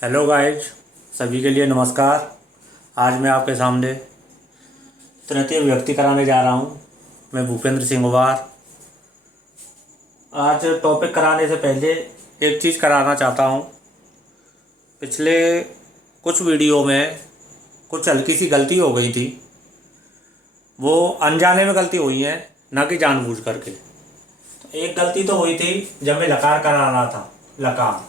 Hello guys, सभी के लिए नमस्कार। आज मैं आपके सामने तृतीय व्यक्ति कराने जा रहा हूँ। मैं भूपेंद्र सिंह गुबार। आज टॉपिक कराने से पहले एक चीज़ कराना चाहता हूँ। पिछले कुछ वीडियो में कुछ हल्की सी गलती हो गई थी। वो अनजाने में गलती हुई है, ना कि जानबूझ करके। तो एक गलती तो हुई थी जब मैं लकार करा रहा था, लकार।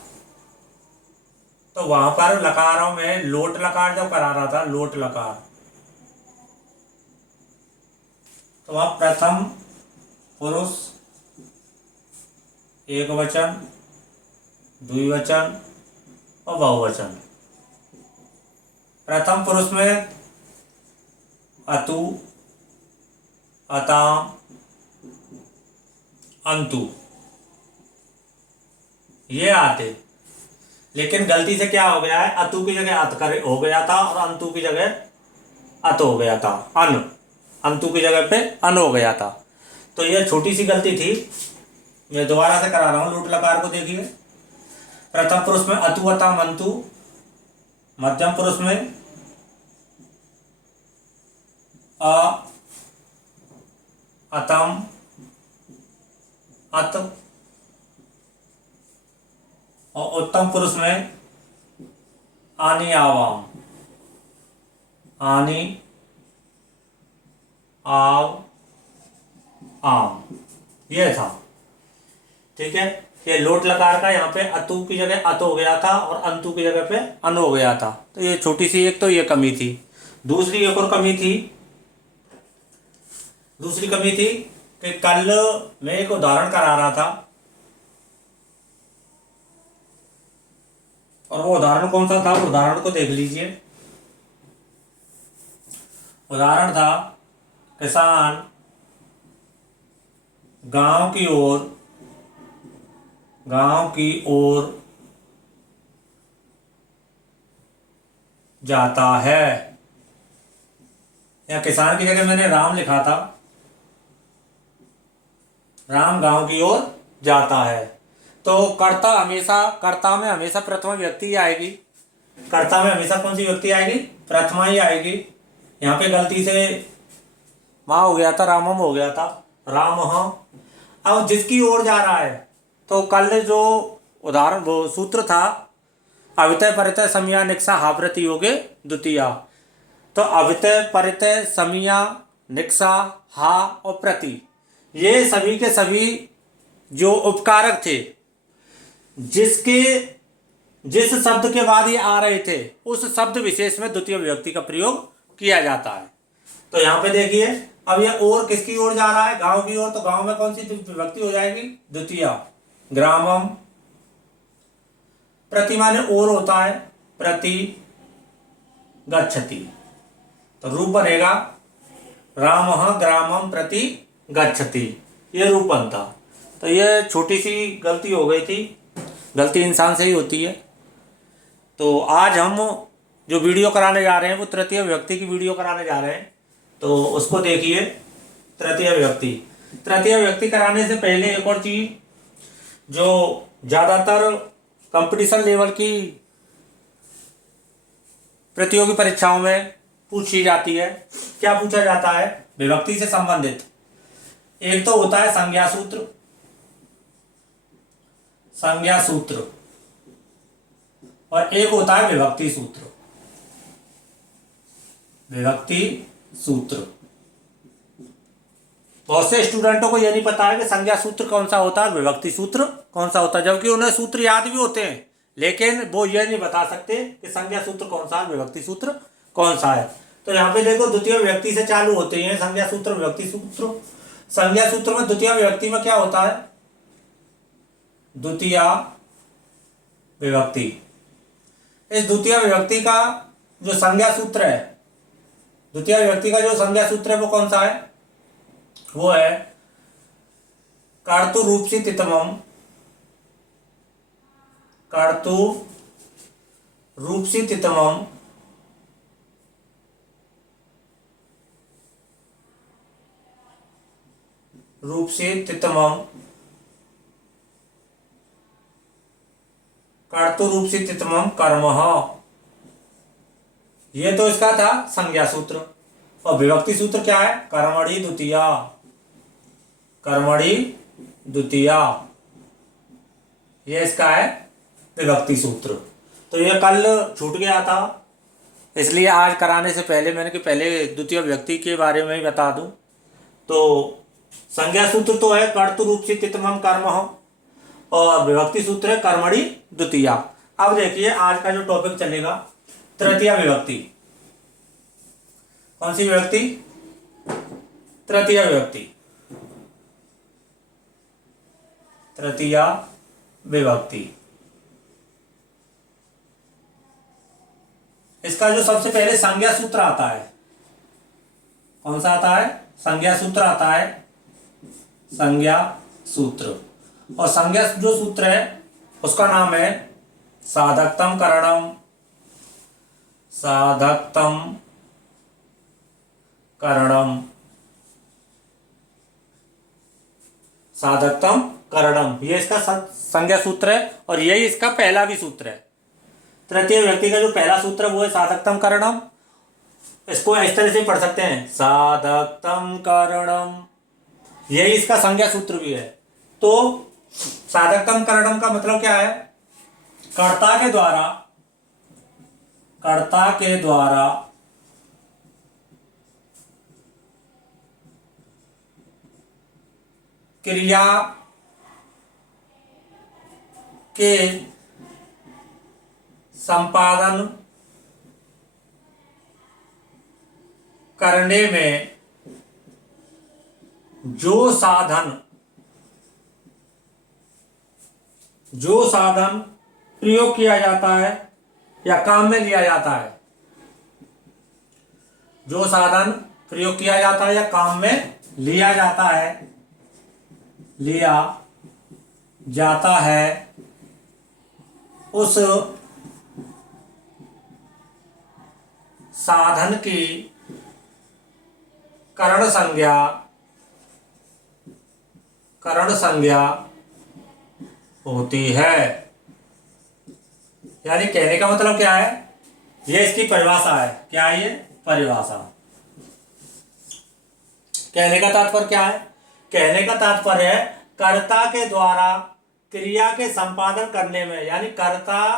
तो वहाँ पर लकारों में लोट लकार जब करा रहा था, लोट लकार, तो वहाँ प्रथम पुरुष एक वचन, द्विवचन और बहुवचन। प्रथम पुरुष में अतु, अताम, अंतु ये आते। लेकिन गलती से क्या हो गया है, अतु की जगह अत कर हो गया था और अंतु की जगह अत हो गया था। अन, अंतु की जगह पे अन हो गया था। तो ये छोटी सी गलती थी। मैं दोबारा से करा रहा हूँ। लूट लकार को देखिए। प्रथम पुरुष में अतु, अताम, अंतु। मध्यम पुरुष में अ, अतम, अत। और उत्तम पुरुष में आनी, आवाम, आनी, आव, आम। ये था। ठीक है। ये लोट लकार का यहाँ पे अतु की जगह अत हो गया था और अंतु की जगह पे अन हो गया था। तो ये छोटी सी एक तो ये कमी थी। दूसरी एक और कमी थी। दूसरी कमी थी कि कल मैं एक उदाहरण करा रहा था, और वो उदाहरण कौन सा था, उदाहरण को देख लीजिए। उदाहरण था, किसान गांव की ओर, गांव की ओर जाता है। या किसान की जगह मैंने राम लिखा था। राम गांव की ओर जाता है। तो कर्ता हमेशा, कर्ता में हमेशा प्रथमा व्यक्ति आएगी। कर्ता में हमेशा कौन सी व्यक्ति आएगी, प्रथमा ही आएगी। यहाँ पे गलती से वहां हो गया था, रामम हो गया था, राम। अब जिसकी ओर जा रहा है, तो कल जो उदाहरण वो सूत्र था, अवितय परितय समया निक्सा हा प्रति योगे द्वितीया। तो अवितय परितय समया निक्सा हा और प्रति, ये सभी के सभी जो उपकारक थे, जिसके जिस शब्द के बाद ये आ रहे थे, उस शब्द विशेष में द्वितीय विभक्ति का प्रयोग किया जाता है। तो यहां पे देखिए, अब ये और किसकी ओर जा रहा है, गांव की ओर। तो गांव में कौन सी विभक्ति हो जाएगी, द्वितीय। ग्रामम। प्रति माने और होता है, प्रति गच्छति। तो रूप बनेगा रामः ग्रामम प्रति गच्छति। ये रूप बनता। तो ये छोटी सी गलती हो गई थी। गलती इंसान से ही होती है। तो आज हम जो वीडियो कराने जा रहे हैं वो तृतीय व्यक्ति की वीडियो कराने जा रहे हैं। तो उसको देखिए। तृतीय व्यक्ति, तृतीय व्यक्ति कराने से पहले एक और चीज जो ज़्यादातर कंपटीशन लेवल की प्रतियोगी परीक्षाओं में पूछी जाती है। क्या पूछा जाता है, विभक्ति से संबंधित। एक तो होता है संज्ञा सूत्र, संज्ञा सूत्र, और एक होता है विभक्ति सूत्र, विभक्ति सूत्र। बहुत से स्टूडेंटों को यह नहीं पता है कि संज्ञा सूत्र कौन सा होता है, विभक्ति सूत्र कौन सा होता है, जबकि उन्हें सूत्र याद भी होते हैं, लेकिन वो यह नहीं बता सकते कि संज्ञा सूत्र कौन सा है, विभक्ति सूत्र कौन सा है। तो यहाँ पे देखो, द्वितीय विभक्ति से चालू होते हैं संज्ञा सूत्र, विभक्ति सूत्र। संज्ञा सूत्र में द्वितीय विभक्ति में क्या होता है, द्वितीय विभक्ति। इस द्वितीय विभक्ति का जो संज्ञा सूत्र है, द्वितीय विभक्ति का जो संज्ञा सूत्र है वो कौन सा है, वो है कर्तु रूपसी तितमम, कर्तु रूपसी तितमम, रूपसी तितमम, कर्तुरूपसितित्वम कर्मः, ये तो इसका था संज्ञा सूत्र। और विभक्ति सूत्र क्या है? कर्मणि द्वितीया, कर्मणि द्वितीया, ये इसका है विभक्ति सूत्र। तो ये कल छूट गया था, इसलिए आज कराने से पहले मैंने कि पहले द्वितीय विभक्ति के बारे में ही बता दूं। तो संज्ञा सूत्र तो है कर्तुरूपसितित्वम कर्मः, और विभक्ति सूत्र है कर्मणि द्वितीया। अब देखिए आज का जो टॉपिक चलेगा तृतीया विभक्ति। कौन सी विभक्ति? तृतीया विभक्ति, तृतीया विभक्ति। इसका जो सबसे पहले संज्ञा सूत्र आता है, कौन सा आता है? संज्ञा सूत्र आता है, संज्ञा सूत्र। और संज्ञा जो सूत्र है उसका नाम है साधकतम करणम, साधकतम करणम, साधकतम करणम, ये इसका संज्ञा सूत्र है और यही इसका पहला भी सूत्र है। तृतीय व्यक्ति का जो पहला सूत्र है वो है साधकतम करणम। इसको इस तरह से पढ़ सकते हैं, साधकतम करणम, यही इसका संज्ञा सूत्र भी है। तो साधकतम करणम का मतलब क्या है? कर्ता के द्वारा, कर्ता के द्वारा क्रिया के संपादन करने में जो साधन प्रयोग किया जाता है या काम में लिया जाता है, जो साधन प्रयोग किया जाता है या काम में लिया जाता है, उस साधन की करण संज्ञा होती है। यानी कहने का मतलब क्या है? ये इसकी परिभाषा है। क्या है ये? परिभाषा। कहने का तात्पर्य क्या है? कहने का तात्पर्य है कर्ता के द्वारा क्रिया के संपादन करने में, यानी कर्ता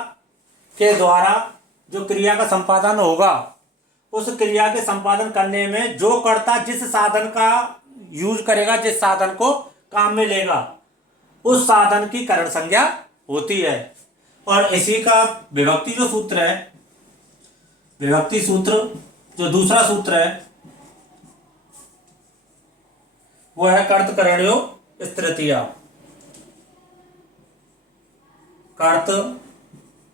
के द्वारा जो क्रिया का संपादन होगा, उस क्रिया के संपादन करने में जो कर्ता जिस साधन का यूज करेगा, जिस साधन को काम में लेगा, उस साधन की करण संज्ञा होती है। और इसी का विभक्ति जो सूत्र है, विभक्ति सूत्र जो दूसरा सूत्र है वो है कर्तकरणयो तृतीया, कर्तकरणयो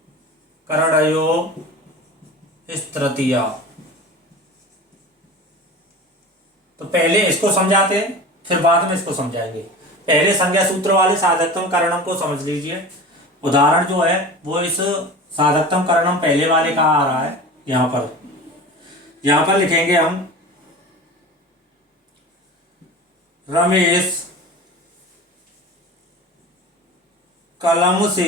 तृतीया। तो पहले इसको समझाते हैं, फिर बाद में इसको समझाएंगे। पहले संज्ञा सूत्र वाले साधकतम करणम को समझ लीजिए। उदाहरण जो है वो इस साधकतम करणम पहले वाले का आ रहा है। यहाँ पर लिखेंगे हम, रमेश कलम से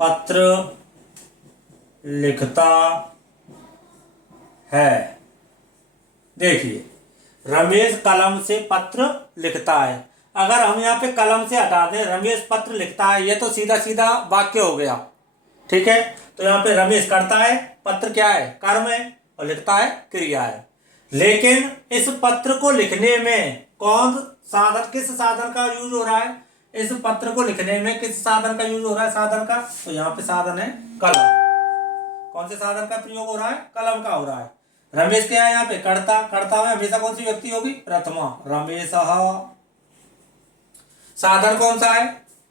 पत्र लिखता है। देखिए, रमेश कलम से पत्र लिखता है। अगर हम यहाँ पे कलम से हटा दें, रमेश पत्र लिखता है, ये तो सीधा सीधा वाक्य हो गया। ठीक है, तो यहाँ पे रमेश करता है, पत्र क्या है? कर्म है, और लिखता है क्रिया है। लेकिन इस पत्र को लिखने में कौन साधन, किस साधन का यूज हो रहा है? इस पत्र को लिखने में किस साधन का यूज हो रहा है? साधन का, तो यहाँ पे साधन है कलम। कौन से साधन का प्रयोग हो रहा है? कलम का हो रहा है। रमेश क्या है यहाँ पे? कर्ता। कर्ता में हमेशा कौन सी व्यक्ति होगी? प्रथमा, रमेशः। साधन कौन सा है?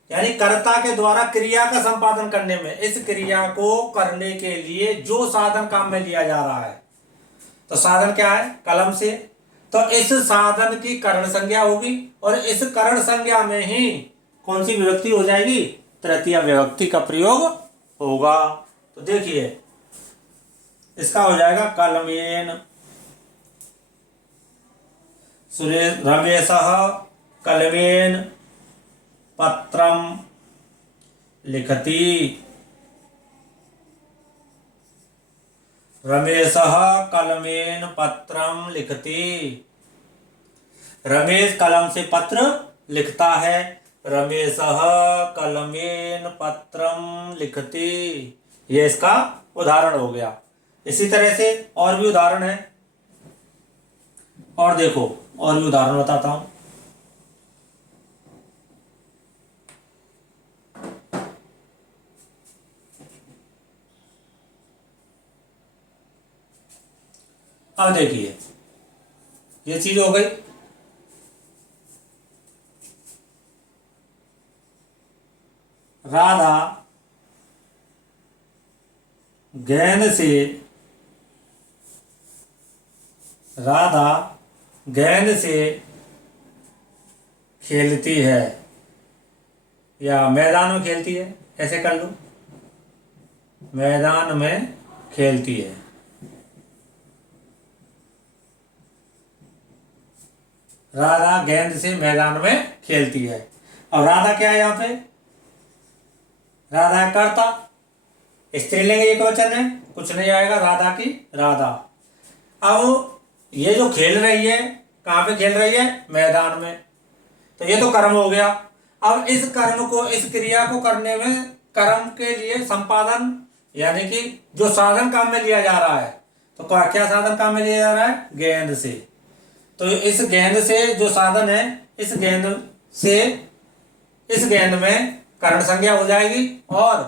यानी कर्ता के द्वारा क्रिया का संपादन करने में, इस क्रिया को करने के लिए जो साधन काम में लिया जा रहा है, तो साधन क्या है? कलम से। तो इस साधन की करण संज्ञा होगी, और इस करण संज्ञा में ही कौन सी विभक्ति हो जाएगी? तृतीय विभक्ति का प्रयोग होगा। तो देखिए, इसका हो जाएगा कलमेन, रमेशः कलमेन पत्रम लिखति। रमेशः कलमेन पत्रं लिखति। रमेश कलम से पत्र लिखता है। रमेशः कलमेन पत्रं लिखति। यह इसका उदाहरण हो गया। इसी तरह से और भी उदाहरण है, और देखो और भी उदाहरण बताता हूं। अब देखिए, ये चीज हो गई। राधा गेंद से खेलती है, या मैदान में खेलती है, ऐसे कर लो, मैदान में खेलती है। राधा गेंद से मैदान में खेलती है। अब राधा क्या है यहाँ पे? राधा है कर्ता, स्त्रीलिंग एक वचन है, कुछ नहीं आएगा, राधा की राधा। अब ये जो खेल रही है, कहाँ पे खेल रही है? मैदान में। तो ये तो कर्म हो गया। अब इस कर्म को, इस क्रिया को करने में कर्म के लिए संपादन, यानी कि जो साधन काम में लिया जा रहा है, तो क्या साधन काम में लिया जा रहा है? गेंद से। तो इस गेंद से जो साधन है, इस गेंद में करण संज्ञा हो जाएगी और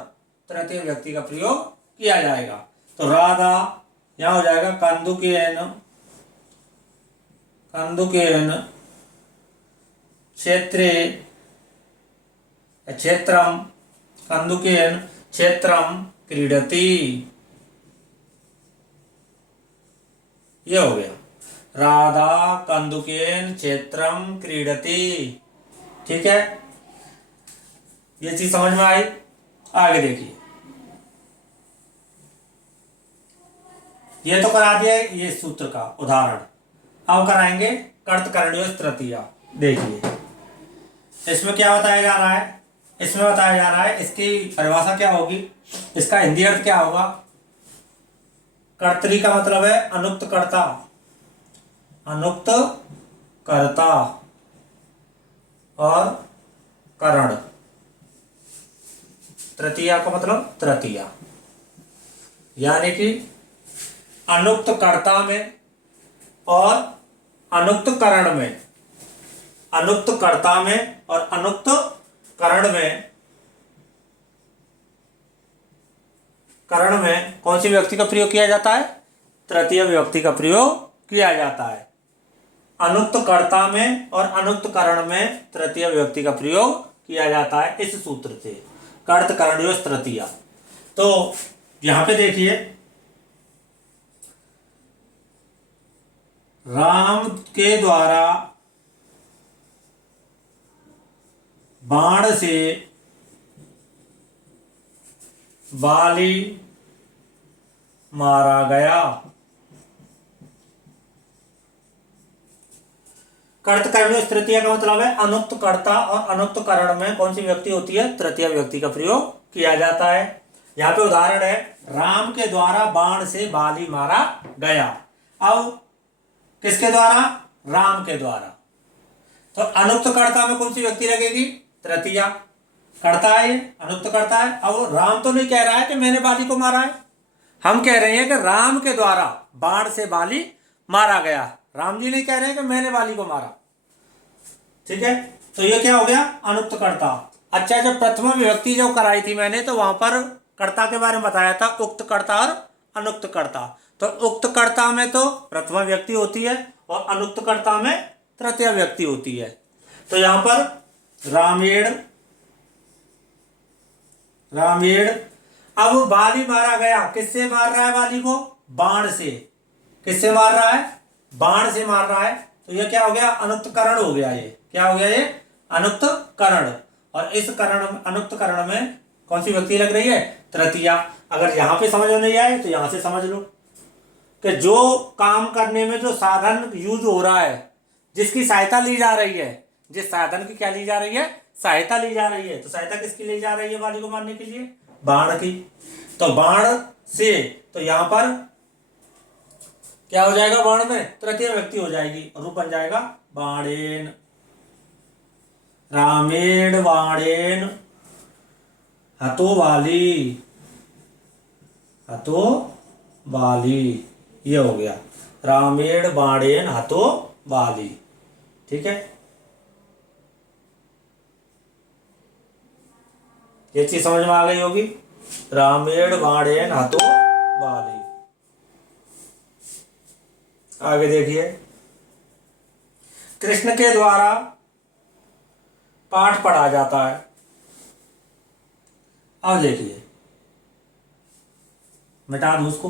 तृतीय व्यक्ति का प्रयोग किया जाएगा। तो राधा यहां हो जाएगा कंदुकेन क्षेत्रम क्रीडति। ये हो गया, राधा कंदुकेन क्षेत्रम क्रीडति। ठीक है, ये चीज समझ में आई। आगे देखिए, ये तो करा दिया ये सूत्र का उदाहरण। अब कराएंगे कर्तकरणीय तृतीया। देखिए, इसमें क्या बताया जा रहा है? इसमें बताया जा रहा है, इसकी परिभाषा क्या होगी, इसका हिंदी अर्थ क्या होगा? कर्तरी का मतलब है अनुक्त कर्ता, अनुक्त कर्ता और करण। तृतीया का मतलब तृतीया, यानी कि अनुक्त कर्ता में और अनुक्त करण में, अनुक्त कर्ता में और अनुक्त करण में कौन सी व्यक्ति का प्रयोग किया जाता है? तृतीय व्यक्ति का प्रयोग किया जाता है। अनुक्त कर्ता में और अनुक्त करण में तृतीय व्यक्ति का प्रयोग किया जाता है इस सूत्र से, कर्तकरणीय तृतीया। तो यहां पे देखिए, राम के द्वारा बाण से बाली मारा गया। कर्तकरणीय तृतीया का मतलब है अनुक्त कर्ता और अनुक्त करण में कौन सी व्यक्ति होती है? तृतीय व्यक्ति का प्रयोग किया जाता है। यहाँ पे उदाहरण है, राम के द्वारा बाण से बाली मारा गया। अब किसके द्वारा? राम के द्वारा। तो अनुक्त कर्ता में कौन सी व्यक्ति लगेगी? तृतीया। कर्ता है, अनुक्त कर्ता है। अब राम तो नहीं कह रहा है कि मैंने बाली को मारा है, हम कह रहे हैं कि राम के द्वारा बाण से बाली मारा गया। राम जी नहीं कह रहे हैं कि मैंने बाली को मारा। ठीक है, तो ये क्या हो गया? अनुक्त कर्ता। अच्छा, जब प्रथमा विभक्ति जो कराई थी मैंने, तो वहां पर कर्ता के बारे में बताया था, उक्त कर्ता और अनुक्त कर्ता। तो उक्त कर्ता में तो प्रथमा व्यक्ति होती है और अनुक्त कर्ता में तृतीय व्यक्ति होती है। तो यहां पर रामेण। अब बाली मारा गया, किससे मार रहा है बाली को? बाण से। किससे मार रहा है? बाण से मार रहा है। तो ये क्या हो गया? अनुक्त करण हो गया। ये क्या हो गया? ये अनुक्त करण। और इस करण, अनुक्त करण में कौन सी व्यक्ति लग रही है? तृतीया। अगर यहां पे समझ में नहीं आए तो यहां से समझ लो कि जो काम करने में जो साधन यूज हो रहा है, जिसकी सहायता ली जा रही है, जिस साधन की क्या ली जा रही है? सहायता ली जा रही है, तो सहायता किसकी ली जा रही है वाली को मारने के लिए? बाण की। तो बाण से, तो यहां पर क्या हो जाएगा? बाण में तृतीय व्यक्ति हो जाएगी, रूप बन जाएगा बाणेन। रामेण बाणेन हतो बाली, हतो बाली, ये हो गया रामेण बाणेन हतो बाली। ठीक है, ये चीज समझ में आ गई होगी। रामेण बाणेन हतो बाली। आगे देखिए, कृष्ण के द्वारा पाठ पढ़ा जाता है। अब देखिए, मिटा दूं उसको।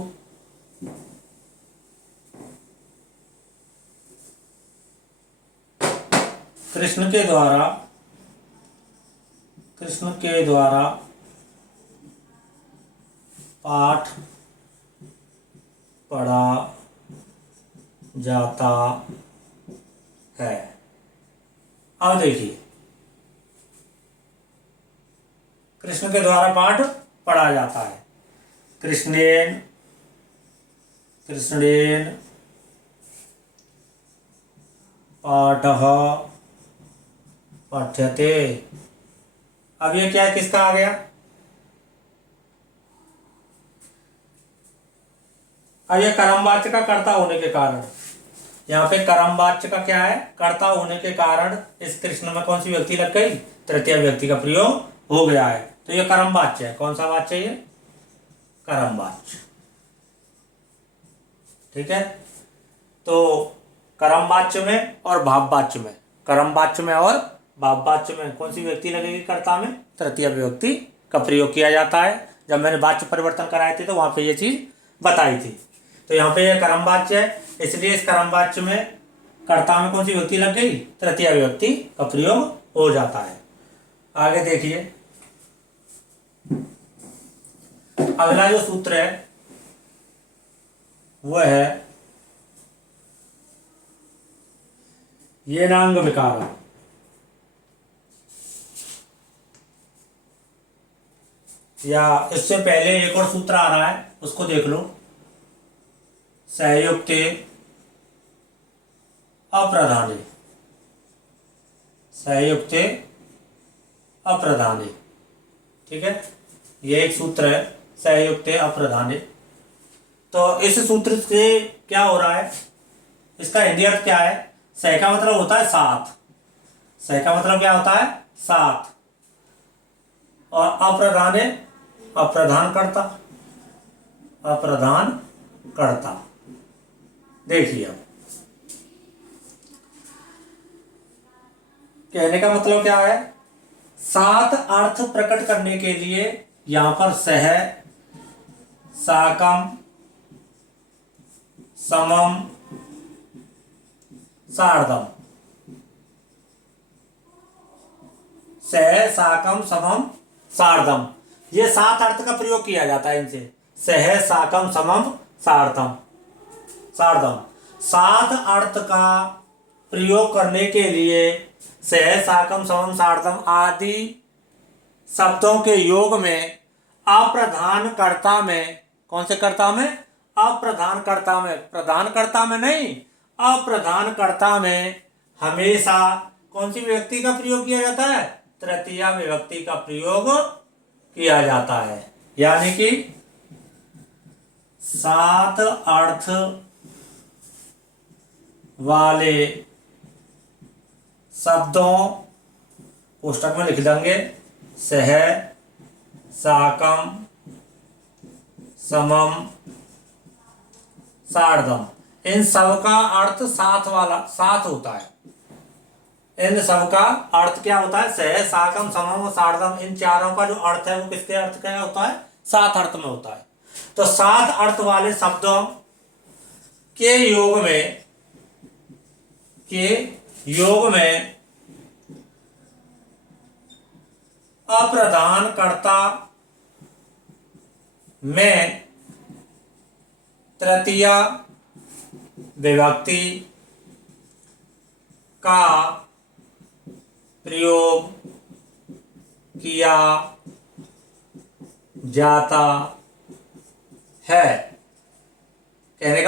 कृष्ण के द्वारा पाठ पढ़ा जाता है। अब देखिए, कृष्ण के द्वारा पाठ पढ़ा जाता है। कृष्णेन पाठः पठ्यते। अब ये क्या है, किसका आ गया? अब ये कर्मवाच्य का कर्ता होने के कारण, यहाँ पे कर्मवाच्य का क्या है? कर्ता होने के कारण इस कृष्ण में कौन सी व्यक्ति लग गई? तृतीय व्यक्ति का प्रयोग हो गया है, तो ये कर्मवाच्य है। कौन सा वाच्य है ये? कर्मवाच्य। ठीक है, तो कर्मवाच्य में और भाववाच्य में, कर्मवाच्य में और भाववाच्य में कौन सी व्यक्ति लगेगी कर्ता में? तृतीय व्यक्ति का प्रयोग किया जाता है। जब मैंने वाच्य परिवर्तन कराए थे तो वहां पे ये चीज बताई थी। तो यहाँ पे ये कर्मवाच्य है, इसलिए इस कर्मवाच्य में कर्ता में कौन सी व्यक्ति लग गई? तृतीय व्यक्ति का प्रयोग हो जाता है। आगे देखिए, अगला जो सूत्र है वह है येनांग विकार। या इससे पहले एक और सूत्र आ रहा है, उसको देख लो। सहयुक्ते अप्रधाने, सहयुक्ते अप्रधाने। ठीक है, ये एक सूत्र है, सहयुक्ते अप्रधाने। तो इस सूत्र से क्या हो रहा है? इसका हिंदी अर्थ क्या है? सह का मतलब होता है साथ, सह का मतलब क्या होता है? साथ। और अप्रधाने, अप्रधान करता, अप्रधान करता। देखिए, अब कहने का मतलब क्या है? सात अर्थ प्रकट करने के लिए यहां पर सह, साकम, समम, सार्धम, सह, साकम, समम, सार्धम, ये सात अर्थ का प्रयोग किया जाता है इनसे। सह, साकम, समम, सार्धम, सार्धम। सात अर्थ का प्रयोग करने के लिए सह, साकम, समम, सार्धम आदि शब्दों के योग में अप्रधान कर्ता में, कौन से कर्ता में? अप्रधान कर्ता में, प्रधान कर्ता में नहीं, अप्रधान कर्ता में हमेशा कौन सी विभक्ति का प्रयोग किया जाता है? तृतीया विभक्ति का प्रयोग किया जाता है। यानी कि सात अर्थ वाले शब्दों, पुस्तक में लिख देंगे सह, साकम, समम, सार्धम, इन सब का अर्थ साथ वाला, साथ होता है। इन सब का अर्थ क्या होता है? सह, साकम, समम और सार्धम, इन चारों का जो अर्थ है वो किसके अर्थ का होता है? सात अर्थ में होता है। तो सात अर्थ वाले शब्दों के योग में अप्रधान कर्ता में तृतीय विभक्ति का प्रयोग किया जाता है। कहने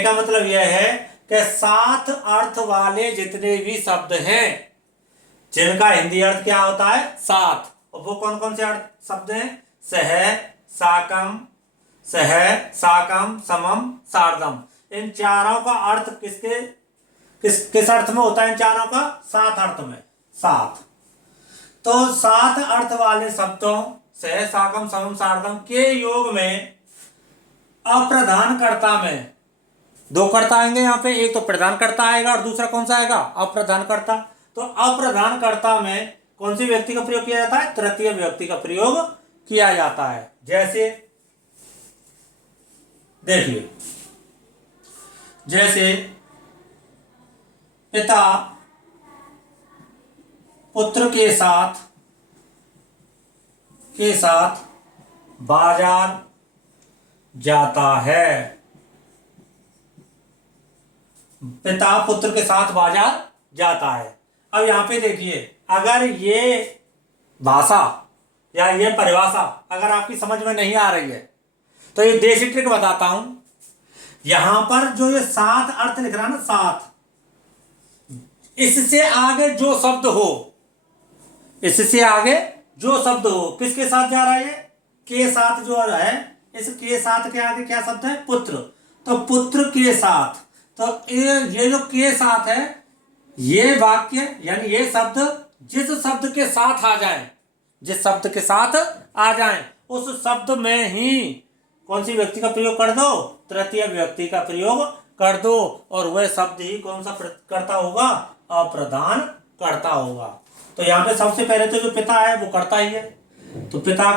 का मतलब यह है कि 7 अर्थ वाले जितने भी शब्द हैं जिनका हिंदी अर्थ क्या होता है 7, और वो कौन कौन से अर्थ शब्द हैं? सह साकम समम सार्धम। इन चारों का अर्थ किस अर्थ में होता है? इन चारों का 7 अर्थ में। 7 तो 7 अर्थ वाले शब्दों सह साकम समम सार्धम के योग में अप्रधान कर्ता में 2 कर्ता आएंगे यहाँ पे, एक तो प्रधान कर्ता आएगा और दूसरा कौन सा आएगा? अप्रधान कर्ता। तो अप्रधान कर्ता में कौन सी व्यक्ति का प्रयोग किया जाता है? तृतीय व्यक्ति का प्रयोग किया जाता है। जैसे देखिए, जैसे पिता पुत्र के साथ बाजार जाता है। पिता पुत्र के साथ बाजार जाता है। अब यहां पे देखिए, अगर ये भाषा या ये परिभाषा अगर आपकी समझ में नहीं आ रही है तो ये देसी ट्रिक बताता हूं। यहां पर जो ये 7 अर्थ लिख रहा है ना, 7, इससे आगे जो शब्द हो, इससे आगे जो शब्द हो, किसके साथ जा रहा है? ये के साथ जो है, इस के साथ के आगे क्या शब्द है? पुत्र। तो पुत्र के साथ, तो ये जो के साथ है, ये वाक्य यानी ये शब्द जिस शब्द के साथ आ जाए, जिस शब्द के साथ आ जाए, उस शब्द में ही कौन सी व्यक्ति का प्रयोग कर दो? तृतीय व्यक्ति का प्रयोग कर दो, और वह शब्द ही कौन सा कर्ता होगा? अप्रधान कर्ता होगा। तो यहां पे सबसे पहले तो जो पिता है वो कर्ता ही है, तो पिता।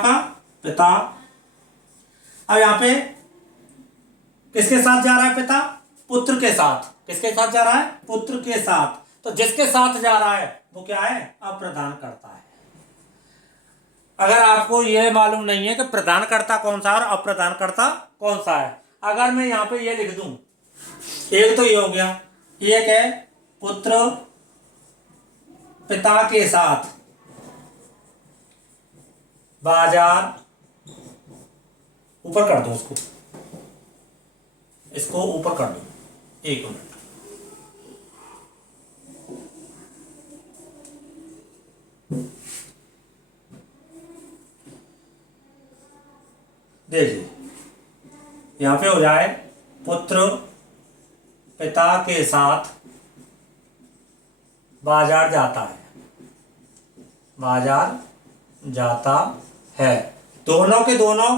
अब यहां पे किसके साथ जा रहा है? पिता पुत्र के साथ। किसके साथ जा रहा है? पुत्र के साथ। तो जिसके साथ जा रहा है वो क्या है? अप्रधान कर्ता है। अगर आपको यह मालूम नहीं है कि प्रधान कर्ता कौन सा और अप्रधान कर्ता कौन सा है, अगर मैं यहां पे ये लिख दूं, एक तो ये हो गया, एक है पुत्र पिता के साथ बाजार, ऊपर कर दो इसको ऊपर कर दो, 1 मिनट। देखिए यहां पे हो जाए पुत्र पिता के साथ बाजार जाता है, बाजार जाता है। दोनों के दोनों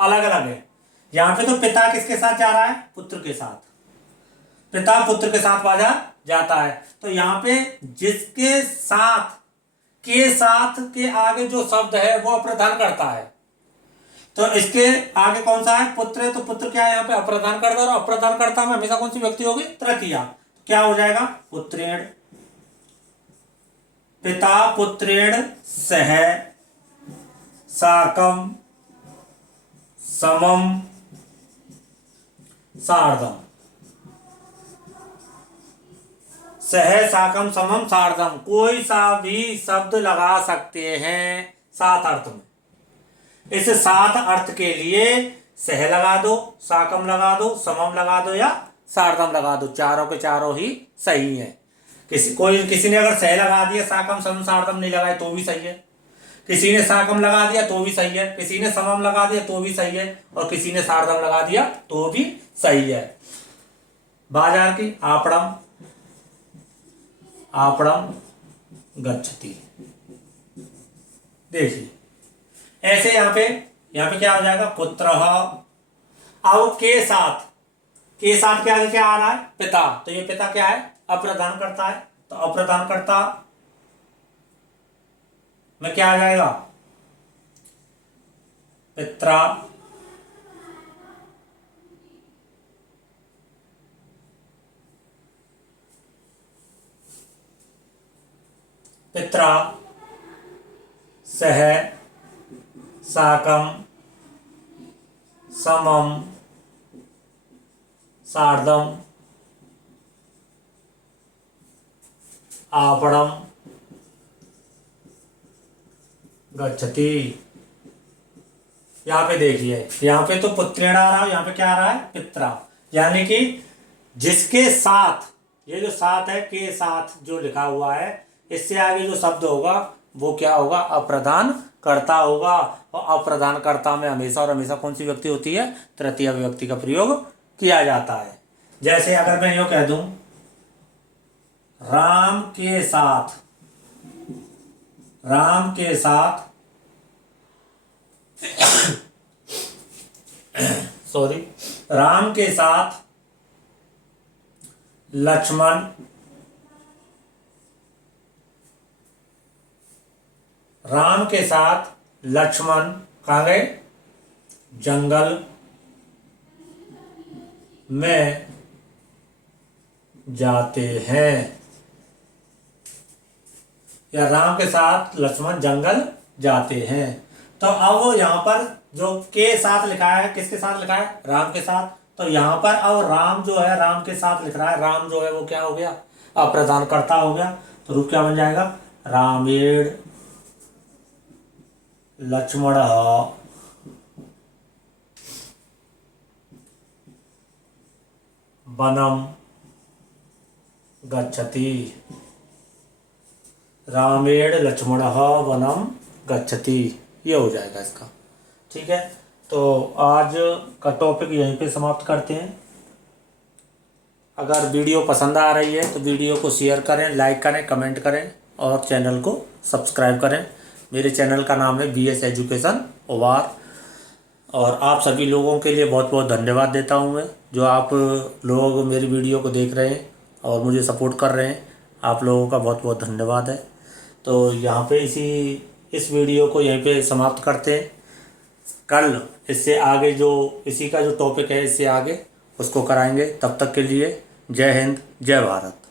अलग अलग है। यहां पे तो पिता किसके साथ जा रहा है? पुत्र के साथ। पिता पुत्र के साथ बाजार जाता है। तो यहां पे जिसके साथ के आगे जो शब्द है वो अप्रधान करता है, तो इसके आगे कौन सा है? पुत्र है, तो पुत्र क्या है यहाँ पे? अप्रधान कर्ता। और अप्रधान कर्ता में हमेशा कौन सी व्यक्ति होगी? तृतीया। क्या हो जाएगा? पुत्रेण। पिता पुत्रेण सह साकम समम सार्धम। सह साकम समम सार्धम, कोई सा भी शब्द लगा सकते हैं 7 अर्थ में। इस 7 अर्थ के लिए सह लगा दो, साकम लगा दो, समम लगा दो या सार्धम लगा दो, चारों के चारों ही सही है। किसी ने अगर सह लगा दिया, साकम समम सार्धम नहीं लगाए तो भी सही है। किसी ने साकम लगा दिया तो भी सही है, किसी ने समम लगा दिया तो भी सही है, और किसी ने सार्धम लगा दिया तो भी सही है। बाजार की आपणम गच्छति। देखिए ऐसे यहां पे क्या हो जाएगा? पुत्र। अब के साथ के आगे क्या आ रहा है? पिता। तो ये पिता क्या है? अप्रधान कर्ता है। तो अप्रधान कर्ता में क्या आ जाएगा? पित्रा। पित्रा सह साकम समम सार्धम आपणम गच्छति। यहाँ पे देखिए, यहाँ पे तो पुत्रेण आ रहा है, यहाँ पे क्या आ रहा है, पित्रा। यानी कि जिसके साथ, ये जो साथ है, के साथ जो लिखा हुआ है, इससे आगे जो शब्द होगा वो क्या होगा, अप्रधान कर्ता होगा। और अप्रधान कर्ता में हमेशा और हमेशा कौन सी व्यक्ति होती है, तृतीय व्यक्ति का प्रयोग किया जाता है। जैसे अगर मैं यूं कह दूं, राम के साथ, राम के साथ सॉरी, राम के साथ लक्ष्मण, राम के साथ लक्ष्मण कहाँ गए, जंगल में जाते हैं, या राम के साथ लक्ष्मण जंगल जाते हैं। तो अब यहाँ पर जो के साथ लिखा है, किसके साथ लिखा है, राम के साथ। तो यहाँ पर अब राम जो है, राम के साथ लिख रहा है, राम जो है वो क्या हो गया, अप्रधान कर्ता हो गया। तो रूप क्या बन जाएगा, रामेण लक्ष्मण वनम गच्छति। रामेण लक्ष्मण वनम गच्छति, ये हो जाएगा इसका। ठीक है, तो आज का टॉपिक यहीं पे समाप्त करते हैं। अगर वीडियो पसंद आ रही है तो वीडियो को शेयर करें, लाइक करें, कमेंट करें और चैनल को सब्सक्राइब करें। मेरे चैनल का नाम है BS एजुकेशन ओवार। और आप सभी लोगों के लिए बहुत बहुत धन्यवाद देता हूं मैं, जो आप लोग मेरी वीडियो को देख रहे हैं और मुझे सपोर्ट कर रहे हैं। आप लोगों का बहुत बहुत धन्यवाद है। तो यहाँ पे इस वीडियो को यहीं पे समाप्त करते हैं। कल इससे आगे जो इसी का जो टॉपिक है, इससे आगे उसको कराएंगे। तब तक के लिए जय हिंद, जय भारत।